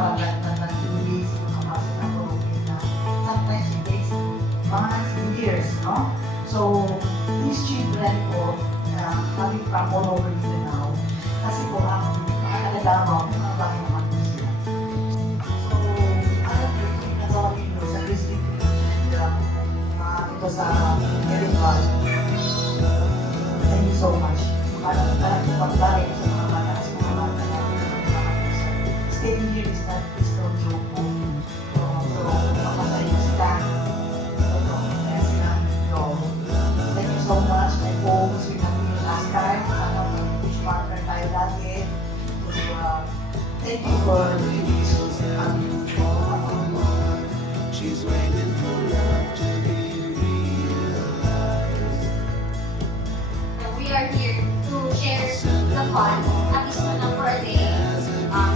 parang na 2 days kung kapasok na tulogin na. Sometimes it takes months, years, no? So, these children po, coming from all over Mindanao, kasi po ang nakakalabaw ng mga bahay naman po sila. So, alam niyo, ito yung nagawa ninyo sa district ito sa Merival. Thank you so much. Parang pagbalik sa mga bata kasi mga bata natin. Staying here is no joke po. So, mapasaya sila. Kaya sila. So, thank you so much. I hope this will not be the last time. Which partner tayo lagi. So, thank you for coming. She's waiting for love to be realized. We are here to share the fun, at least na for a day.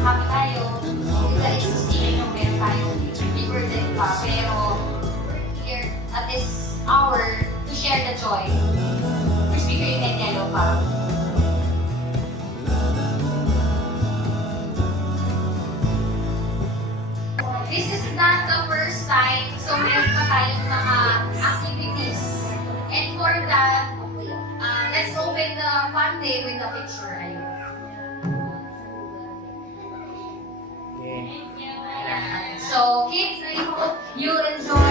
Happy tayo, with the existing yung meron tayo, bigger than pa, pero we're here at this hour to share the joy. First speaker yung head yellow pa. This is not the first time, so meron pa tayong mga activities. And for that, let's open the fun day with the picture. Ayan. So kids, I hope you enjoy